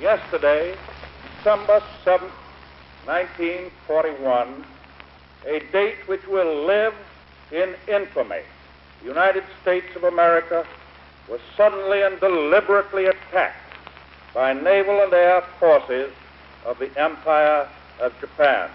Yesterday, December 7th, 1941, a date which will live in infamy, the United States of America was suddenly and deliberately attacked by naval and air forces of the Empire of Japan.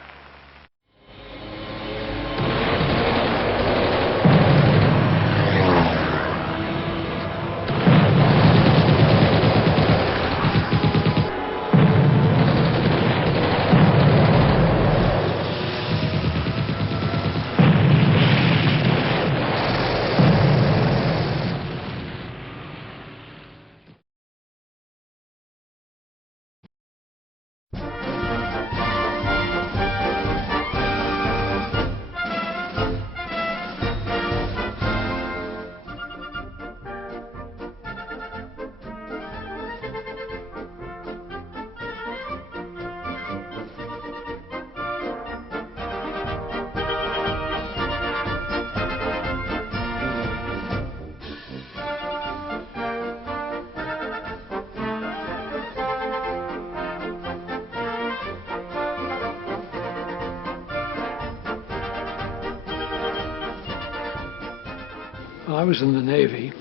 I was in the Navy.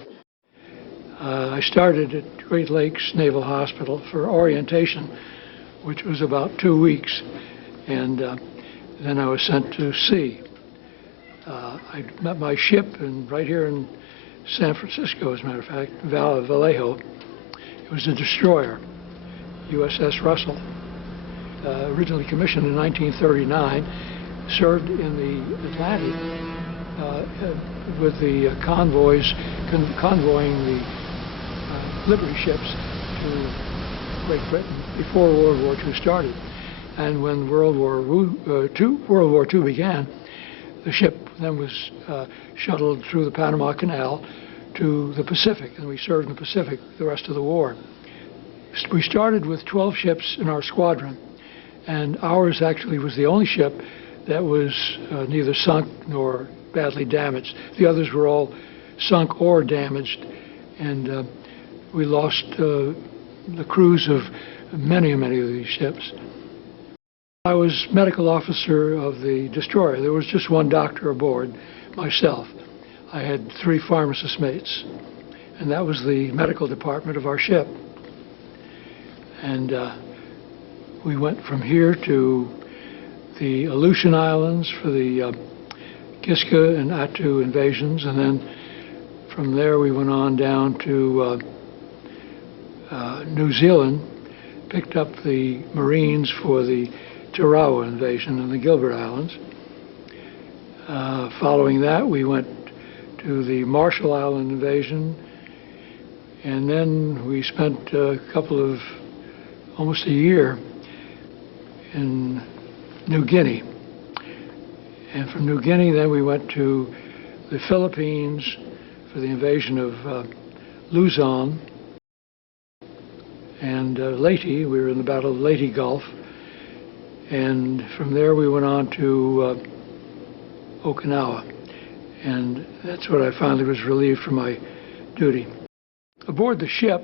I started at Great Lakes Naval Hospital for orientation, which was about 2 weeks, and then I was sent to sea. I met my ship right here in San Francisco, as a matter of fact, Vallejo. It was a destroyer, USS Russell, originally commissioned in 1939, served in the Atlantic with the convoying the Liberty ships to Great Britain before World War II started. And when World War II began, the ship then was shuttled through the Panama Canal to the Pacific, and we served in the Pacific the rest of the war. We started with 12 ships in our squadron, and ours actually was the only ship that was neither sunk nor badly damaged. The others were all sunk or damaged, and we lost the crews of many of these ships. I was medical officer of the destroyer. There was just one doctor aboard, myself. I had 3 pharmacist mates, and that was the medical department of our ship. And we went from here to the Aleutian Islands for the Kiska and Attu invasions, and then from there we went on down to New Zealand, picked up the Marines for the Tarawa invasion in the Gilbert Islands. Following that, we went to the Marshall Island invasion, and then we spent almost a year in New Guinea. And from New Guinea, then we went to the Philippines for the invasion of Luzon and Leyte. We were in the Battle of Leyte Gulf. And from there, we went on to Okinawa. And that's when I finally was relieved from my duty. Aboard the ship,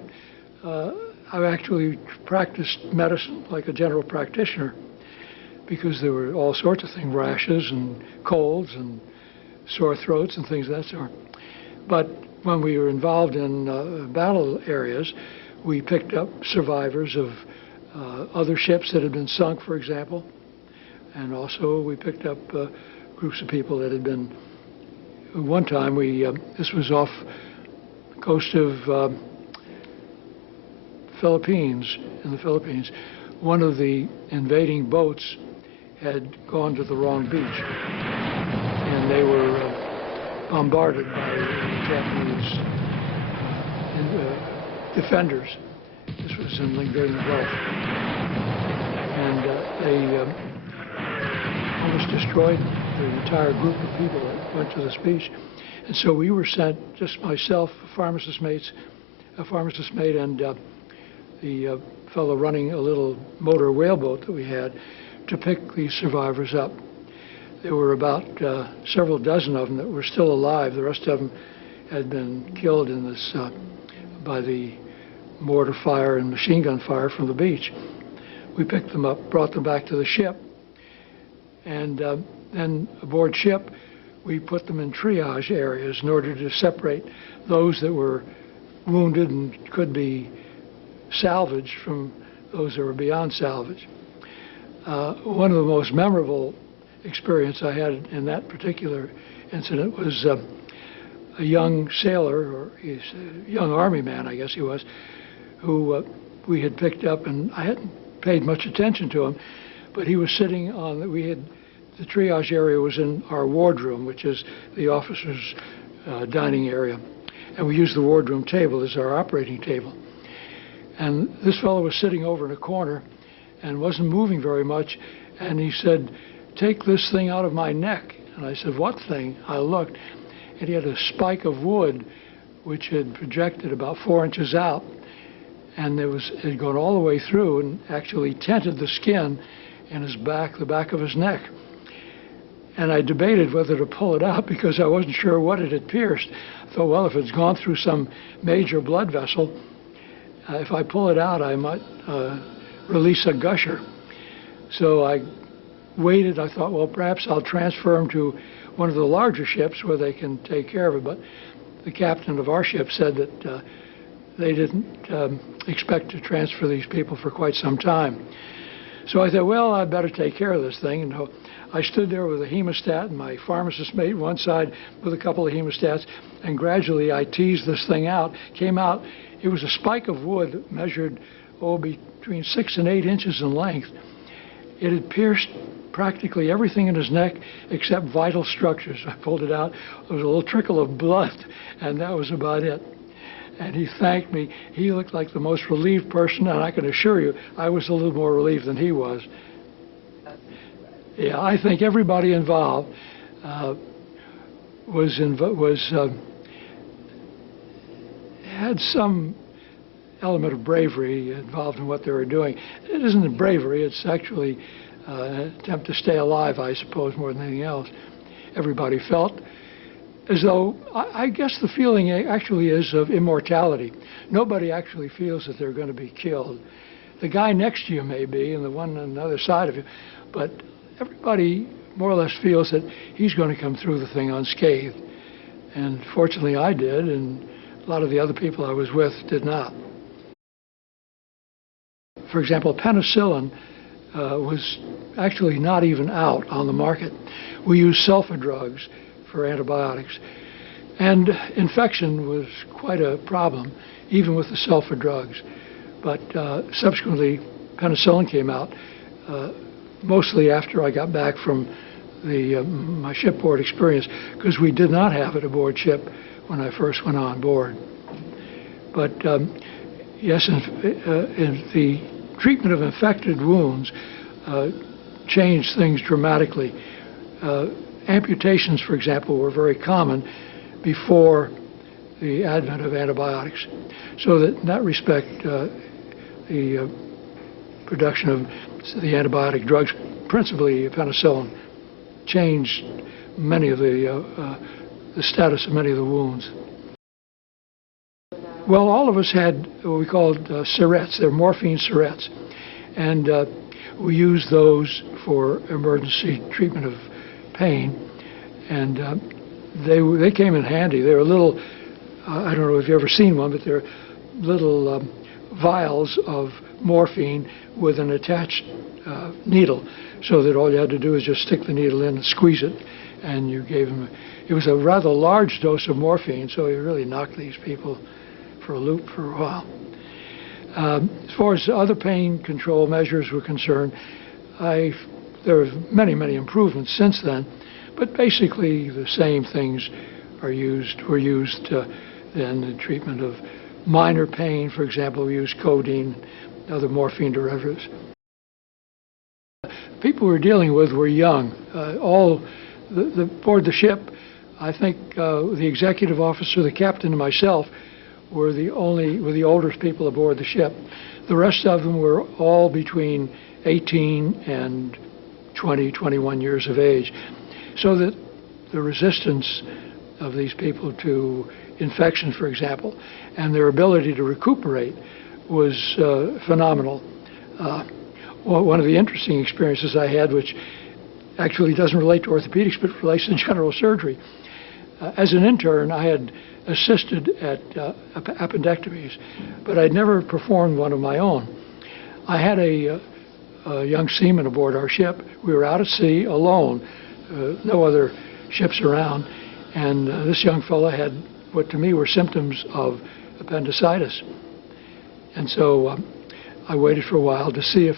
I actually practiced medicine like a general practitioner, because there were all sorts of things, rashes and colds and sore throats and things of that sort. But when we were involved in battle areas, we picked up survivors of other ships that had been sunk, for example, and also we picked up groups of people that had been, one time this was off the coast of Philippines, in the Philippines. One of the invading boats had gone to the wrong beach, and they were bombarded by Japanese defenders. This was in during the Gulf, and they almost destroyed the entire group of people that went to this beach. And so we were sent, just myself, a pharmacist mate, and the fellow running a little motor whaleboat that we had, to pick these survivors up. There were about several dozen of them that were still alive. The rest of them had been killed in this by the mortar fire and machine gun fire from the beach. We picked them up, brought them back to the ship, and then aboard ship, we put them in triage areas in order to separate those that were wounded and could be salvaged from those that were beyond salvage. One of the most memorable experience I had in that particular incident was a young sailor, or he's a young Army man, I guess he was, who we had picked up, and I hadn't paid much attention to him, but he was sitting on, the triage area was in our wardroom, which is the officers' dining area, and we used the wardroom table as our operating table. And this fellow was sitting over in a corner and wasn't moving very much, and he said, "Take this thing out of my neck." And I said, "What thing?" I looked, and he had a spike of wood which had projected about 4 inches out, and it had gone all the way through and actually tented the skin in his back, the back of his neck. And I debated whether to pull it out because I wasn't sure what it had pierced. I thought, well, if it's gone through some major blood vessel, if I pull it out, I might release a gusher. So I waited. I thought, well, perhaps I'll transfer him to one of the larger ships where they can take care of it. But the captain of our ship said that they didn't expect to transfer these people for quite some time. So I thought, well, I'd better take care of this thing. And I stood there with a hemostat and my pharmacist mate one side with a couple of hemostats, and gradually I teased this thing out. Came out, it was a spike of wood that measured, between 6 and 8 inches in length. It had pierced practically everything in his neck except vital structures. I pulled it out. There was a little trickle of blood, and that was about it. And he thanked me. He looked like the most relieved person, and I can assure you, I was a little more relieved than he was. Yeah, I think everybody involved had some element of bravery involved in what they were doing. It isn't bravery, it's actually an attempt to stay alive, I suppose, more than anything else. Everybody felt as though, I guess the feeling actually is of immortality. Nobody actually feels that they're going to be killed. The guy next to you may be, and the one on the other side of you, but everybody more or less feels that he's going to come through the thing unscathed. And fortunately I did, and a lot of the other people I was with did not. For example, penicillin was actually not even out on the market. We used sulfa drugs for antibiotics. And infection was quite a problem, even with the sulfa drugs. But subsequently, penicillin came out, mostly after I got back from my shipboard experience, because we did not have it aboard ship when I first went on board. But yes, in the treatment of infected wounds changed things dramatically. Amputations, for example, were very common before the advent of antibiotics. So that in that respect, the production of the antibiotic drugs, principally penicillin, changed many of the status of many of the wounds. Well, all of us had what we called syrettes. They're morphine syrettes. And we used those for emergency treatment of pain. And they came in handy. They were little, I don't know if you've ever seen one, but they're little vials of morphine with an attached needle, so that all you had to do is just stick the needle in and squeeze it, and you gave them. It was a rather large dose of morphine, so you really knocked these people for a loop for a while. As far as other pain control measures were concerned, there are many, many improvements since then, but basically the same things were used in the treatment of minor pain. For example, we used codeine, other morphine derivatives. People we were dealing with were young. Aboard the ship, I think the executive officer, the captain, and myself were the oldest people aboard the ship. The rest of them were all between 18 and 20, 21 years of age. So that the resistance of these people to infection, for example, and their ability to recuperate was phenomenal. One of the interesting experiences I had, which actually doesn't relate to orthopedics but relates to general surgery. As an intern, I had assisted at appendectomies, but I'd never performed one of my own. I had a young seaman aboard our ship. We were out at sea alone, no other ships around, and this young fellow had what to me were symptoms of appendicitis. And so I waited for a while to see if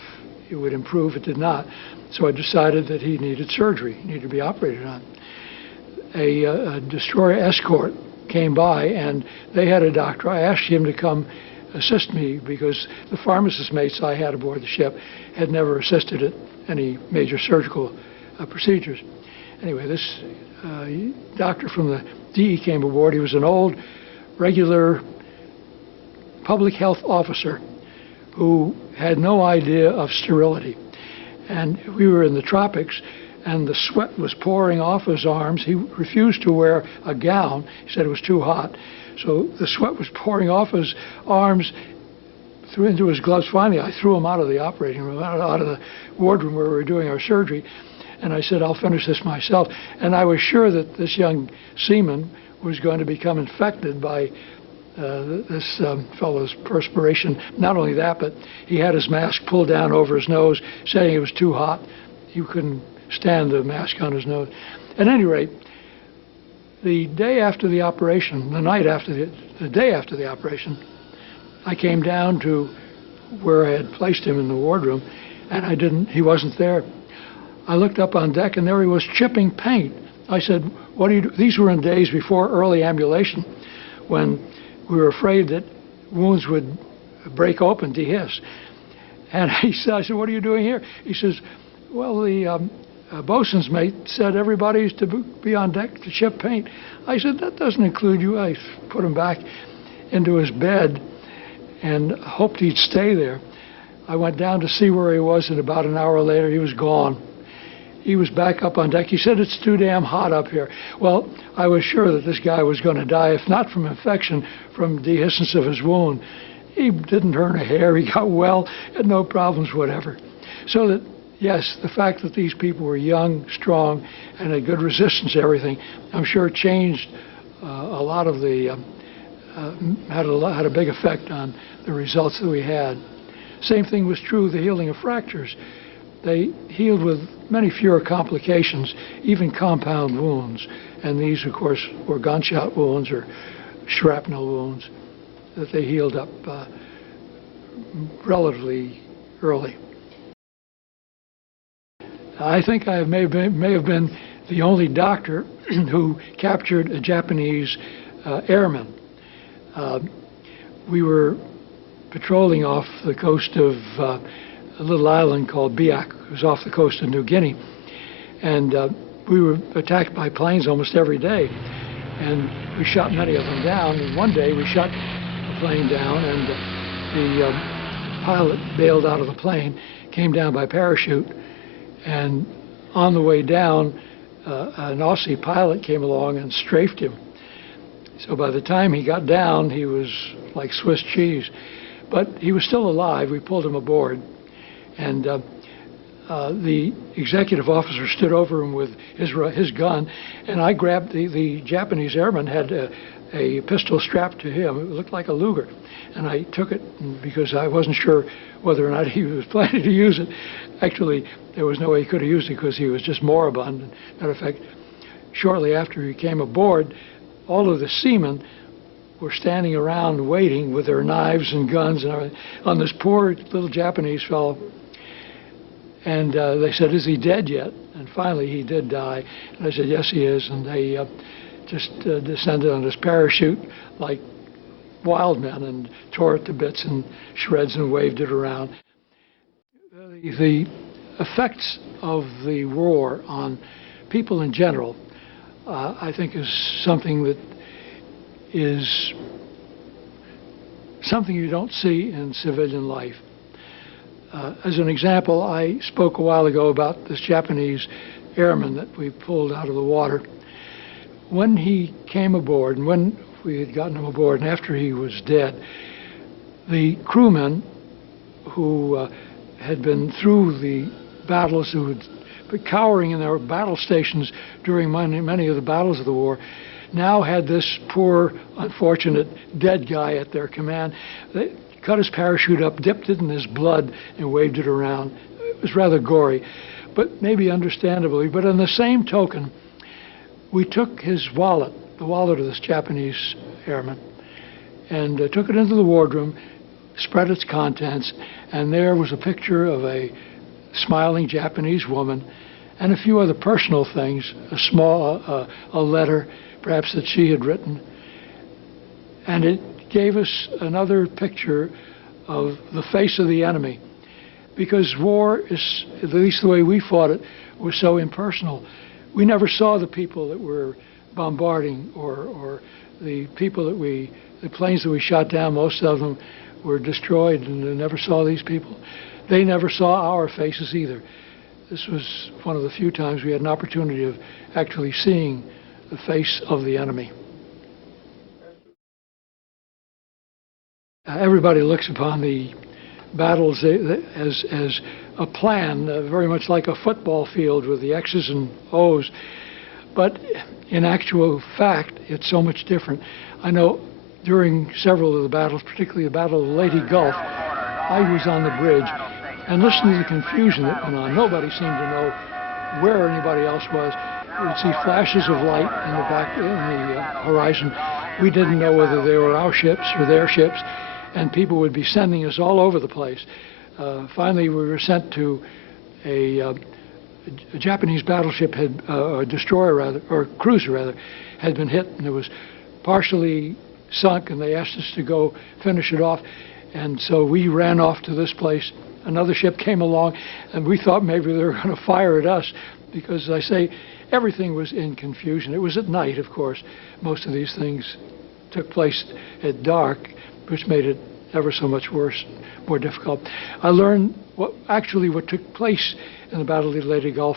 it would improve. It did not. So I decided that he needed surgery, he needed to be operated on. A destroyer escort came by, and they had a doctor. I asked him to come assist me because the pharmacist mates I had aboard the ship had never assisted at any major surgical procedures. Anyway, this doctor from the DE came aboard. He was an old, regular public health officer who had no idea of sterility. And we were in the tropics, and the sweat was pouring off his arms. He refused to wear a gown. He said it was too hot. So the sweat was pouring off his arms through into his gloves. Finally, I threw him out of the operating room, out of the wardroom where we were doing our surgery. And I said, I'll finish this myself. And I was sure that this young seaman was going to become infected by this fellow's perspiration. Not only that, but he had his mask pulled down over his nose, saying it was too hot. He couldn't stand the mask on his nose. At any rate, the day after the operation, the day after the operation, I came down to where I had placed him in the wardroom, and he wasn't there. I looked up on deck, and there he was chipping paint. I said, what do you do? These were in days before early ambulation, when we were afraid that wounds would break open, dehiss. And I said, what are you doing here? He says, well, the bosun's mate said everybody's to be on deck to chip paint. I said, that doesn't include you. I put him back into his bed and hoped he'd stay there. I went down to see where he was, and about an hour later, he was gone. He was back up on deck. He said, it's too damn hot up here. Well, I was sure that this guy was going to die, if not from infection, from dehiscence of his wound. He didn't turn a hair. He got well, had no problems whatever. So that, yes, the fact that these people were young, strong, and had good resistance to everything, I'm sure changed a lot of the, had a big effect on the results that we had. Same thing was true of the healing of fractures. They healed with many fewer complications, even compound wounds. And these, of course, were gunshot wounds or shrapnel wounds that they healed up relatively early. I think I may have been the only doctor who captured a Japanese airman. We were patrolling off the coast of a little island called Biak. It was off the coast of New Guinea. And we were attacked by planes almost every day. And we shot many of them down. And one day we shot a plane down, and the pilot bailed out of the plane, came down by parachute. And on the way down, an Aussie pilot came along and strafed him. So by the time he got down, he was like Swiss cheese. But he was still alive. We pulled him aboard. And the executive officer stood over him with his gun, and I grabbed the Japanese airman had a pistol strapped to him. It looked like a Luger, and I took it because I wasn't sure whether or not he was planning to use it. Actually, there was no way he could have used it because he was just moribund. Matter of fact, shortly after he came aboard, all of the seamen were standing around waiting with their knives and guns and everything on this poor little Japanese fellow. And they said, is he dead yet? And finally, he did die. And I said, yes, he is. And they just descended on his parachute like wild men and tore it to bits and shreds and waved it around. The effects of the war on people in general, I think, is something that is something you don't see in civilian life. As an example, I spoke a while ago about this Japanese airman that we pulled out of the water. When he came aboard, and when we had gotten him aboard, and after he was dead, the crewmen who had been through the battles, who had been cowering in their battle stations during many of the battles of the war, now had this poor, unfortunate, dead guy at their command. They cut his parachute up, dipped it in his blood, and waved it around. It was rather gory, but maybe understandably. But on the same token, we took his wallet, the wallet of this Japanese airman, and took it into the wardroom, spread its contents, and there was a picture of a smiling Japanese woman and a few other personal things, a letter perhaps that she had written. And it gave us another picture of the face of the enemy, because war is, at least the way we fought it, was so impersonal. We never saw the people that were bombarding, or the people that the planes that we shot down. Most of them were destroyed, and they never saw these people. They never saw our faces either. This was one of the few times we had an opportunity of actually seeing the face of the enemy. Everybody looks upon the battles as a plan, very much like a football field with the X's and O's. But in actual fact, it's so much different. I know during several of the battles, particularly the Battle of the Leyte Gulf, I was on the bridge and listened to the confusion that went on. Nobody seemed to know where anybody else was. You would see flashes of light in the horizon. We didn't know whether they were our ships or their ships, and people would be sending us all over the place. Finally, we were sent to a Japanese battleship, a destroyer rather, or cruiser rather, had been hit, and it was partially sunk, and they asked us to go finish it off. And so we ran off to this place. Another ship came along, and we thought maybe they were going to fire at us, because, as I say, everything was in confusion. It was at night, of course. Most of these things took place at dark, which made it ever so much worse, more difficult. I learned what took place in the Battle of the Leyte Gulf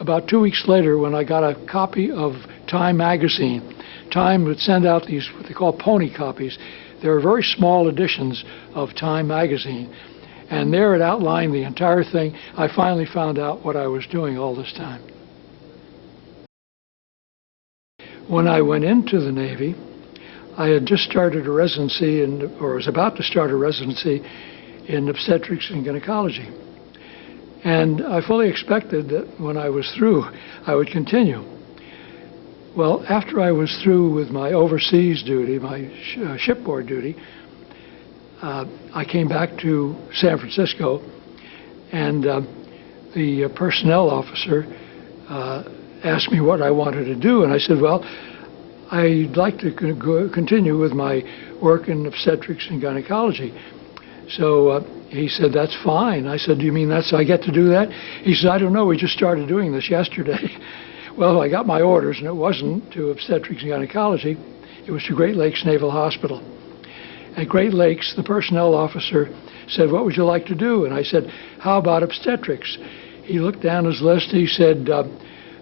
about 2 weeks later, when I got a copy of Time magazine. Time would send out these, what they call pony copies. They were very small editions of Time magazine. And there it outlined the entire thing. I finally found out what I was doing all this time. When I went into the Navy, I had just started a residency, or was about to start a residency in obstetrics and gynecology. And I fully expected that when I was through, I would continue. Well, after I was through with my overseas duty, my shipboard duty, I came back to San Francisco, and the personnel officer asked me what I wanted to do, and I said, well, I'd like to continue with my work in obstetrics and gynecology. So he said, that's fine. I said, do you mean I get to do that? He said, I don't know, we just started doing this yesterday. Well, I got my orders, and it wasn't to obstetrics and gynecology. It was to Great Lakes Naval Hospital. At Great Lakes, the personnel officer said, what would you like to do? And I said, how about obstetrics? He looked down his list. He said,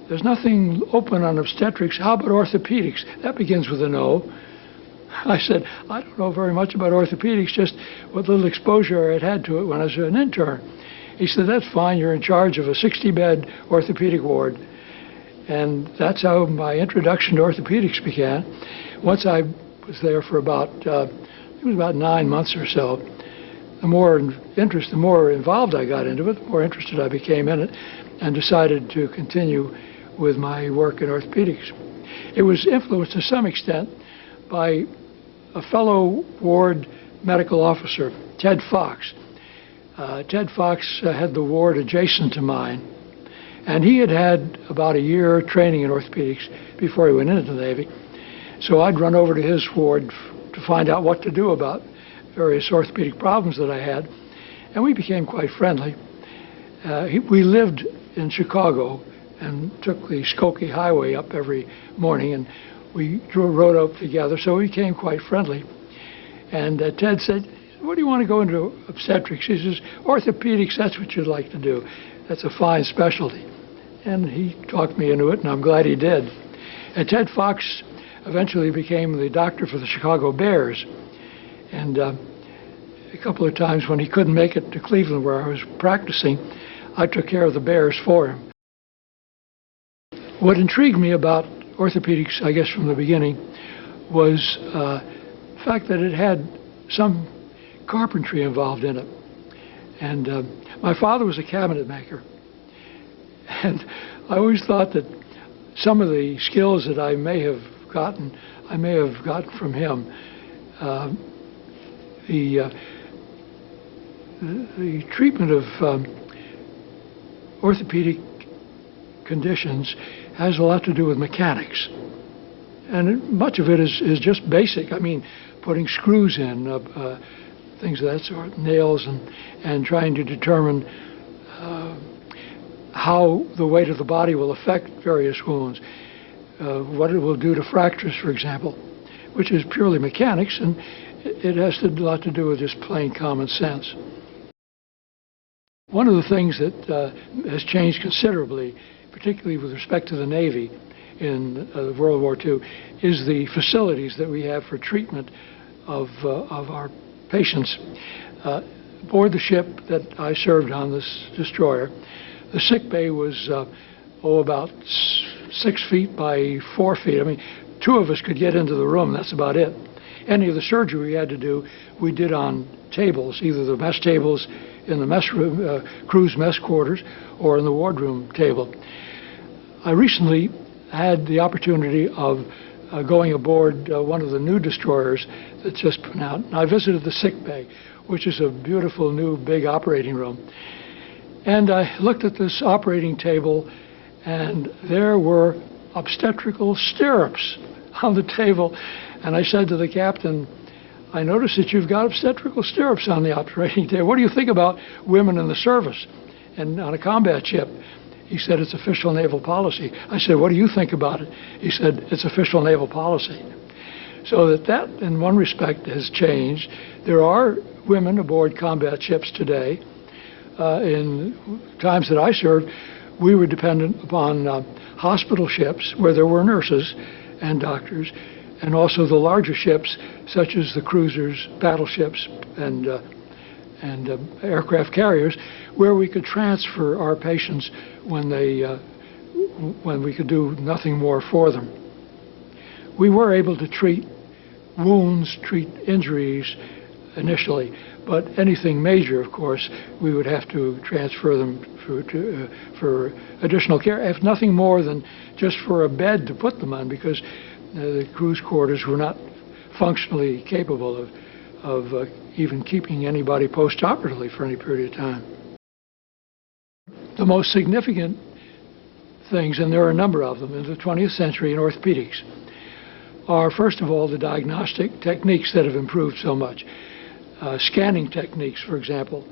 there's nothing open on obstetrics. How about orthopedics? That begins with an O. I said, I don't know very much about orthopedics, just what little exposure I had to it when I was an intern. He said, that's fine. You're in charge of a 60-bed orthopedic ward. And that's how my introduction to orthopedics began. Once I was there for about, it was about 9 months or so, the more involved I got into it, the more interested I became in it, and decided to continue with my work in orthopedics. It was influenced to some extent by a fellow ward medical officer, Ted Fox. Ted Fox had the ward adjacent to mine, and he had had about a year training in orthopedics before he went into the Navy. So I'd run over to his ward to find out what to do about various orthopedic problems that I had, and we became quite friendly. We lived in Chicago and took the Skokie Highway up every morning, and we rode up together, so we became quite friendly. And Ted said, "What do you want to go into obstetrics?" He says, "Orthopedics, that's what you'd like to do. That's a fine specialty." And he talked me into it, and I'm glad he did. And Ted Fox eventually became the doctor for the Chicago Bears. And a couple of times when he couldn't make it to Cleveland where I was practicing, I took care of the Bears for him. What intrigued me about orthopedics, I guess from the beginning, was the fact that it had some carpentry involved in it. And my father was a cabinet maker. And I always thought that some of the skills that I may have gotten from him. The treatment of orthopedic conditions has a lot to do with mechanics. And much of it is just basic. I mean, putting screws in, things of that sort, nails, and trying to determine how the weight of the body will affect various wounds, what it will do to fractures, for example, which is purely mechanics, and it has a lot to do with just plain common sense. One of the things that has changed considerably, particularly with respect to the Navy in World War II, is the facilities that we have for treatment of our patients. Aboard the ship that I served on, this destroyer, the sick bay was about 6 feet by 4 feet. I mean, 2 of us could get into the room, that's about it. Any of the surgery we had to do, we did on tables, either the mess tables in the mess room, crew's mess quarters, or in the wardroom table. I recently had the opportunity of going aboard one of the new destroyers that's just been out. I visited the sick bay, which is a beautiful new big operating room. And I looked at this operating table, and there were obstetrical stirrups on the table. And I said to the captain, "I noticed that you've got obstetrical stirrups on the operating table. What do you think about women in the service and on a combat ship?" He said, "It's official naval policy." I said, "What do you think about it?" He said, "It's official naval policy." So that in one respect has changed. There are women aboard combat ships today. In times that I served, we were dependent upon hospital ships where there were nurses and doctors, and also the larger ships such as the cruisers, battleships, and aircraft carriers, where we could transfer our patients when we could do nothing more for them. We were able to treat wounds, treat injuries initially, but anything major, of course, we would have to transfer them for additional care, if nothing more than just for a bed to put them on, because the crew's quarters were not functionally capable of even keeping anybody post-operatively for any period of time. The most significant things, and there are a number of them in the 20th century in orthopedics, are first of all the diagnostic techniques that have improved so much. Scanning techniques, for example,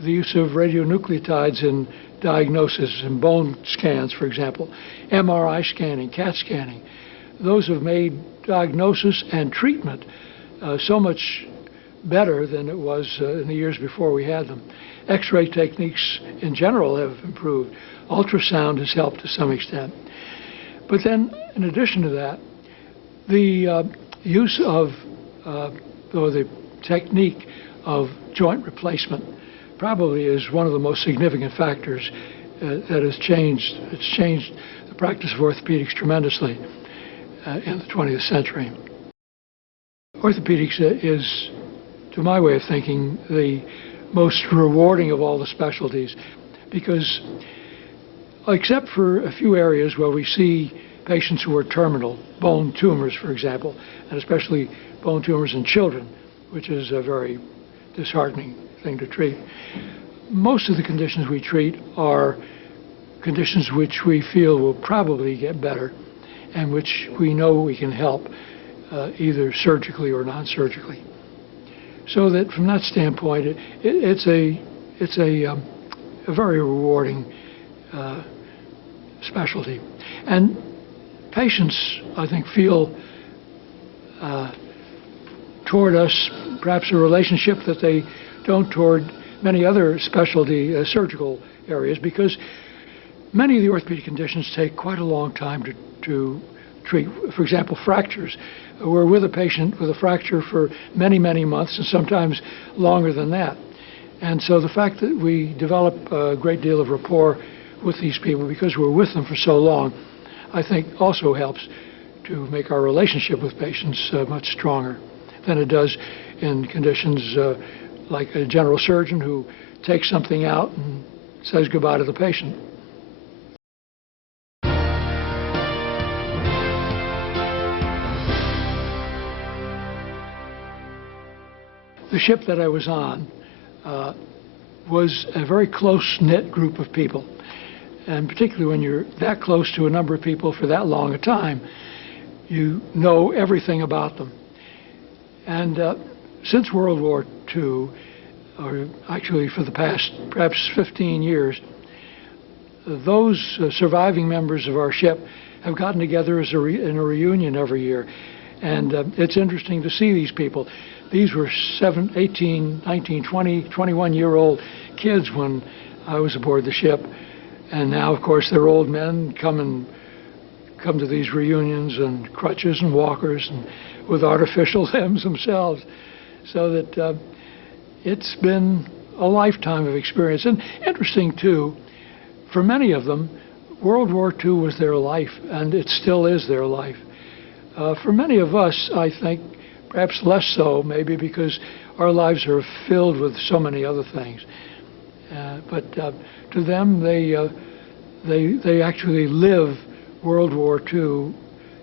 the use of radionucleotides in diagnosis and bone scans, for example, MRI scanning, CAT scanning. Those have made diagnosis and treatment so much better than it was in the years before we had them. X-ray techniques in general have improved. Ultrasound has helped to some extent. But then, in addition to that, the use of or the technique of joint replacement probably is one of the most significant factors that has changed. It's changed the practice of orthopedics tremendously in the 20th century. Orthopedics is, to my way of thinking, the most rewarding of all the specialties, because except for a few areas where we see patients who are terminal, bone tumors, for example, and especially bone tumors in children, which is a very disheartening thing to treat. Most of the conditions we treat are conditions which we feel will probably get better and which we know we can help either surgically or non-surgically. So that from that standpoint, it's a very rewarding specialty. And patients, I think, feel toward us perhaps a relationship that they don't toward many other specialty surgical areas, because many of the orthopedic conditions take quite a long time to treat. For example, fractures. We're with a patient with a fracture for many, many months, and sometimes longer than that. And so the fact that we develop a great deal of rapport with these people because we're with them for so long, I think also helps to make our relationship with patients much stronger than it does in conditions like a general surgeon who takes something out and says goodbye to the patient. The ship that I was on was a very close-knit group of people. And particularly when you're that close to a number of people for that long a time, you know everything about them. And since World War II, or actually for the past perhaps 15 years, those surviving members of our ship have gotten together as in a reunion every year. And it's interesting to see these people. These were 18, 19, 20, 21-year-old kids when I was aboard the ship. And now, of course, they're old men come to these reunions on crutches and walkers and with artificial limbs themselves. So that it's been a lifetime of experience. And interesting, too, for many of them, World War II was their life, and it still is their life. For many of us, I think, perhaps less so, maybe because our lives are filled with so many other things. But to them, they actually live World War II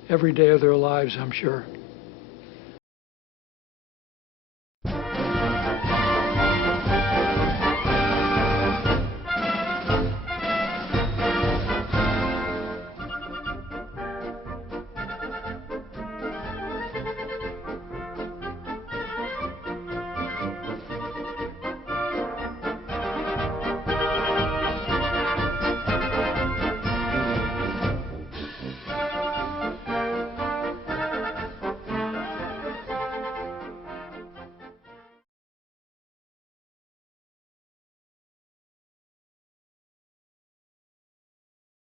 every day of their lives, I'm sure.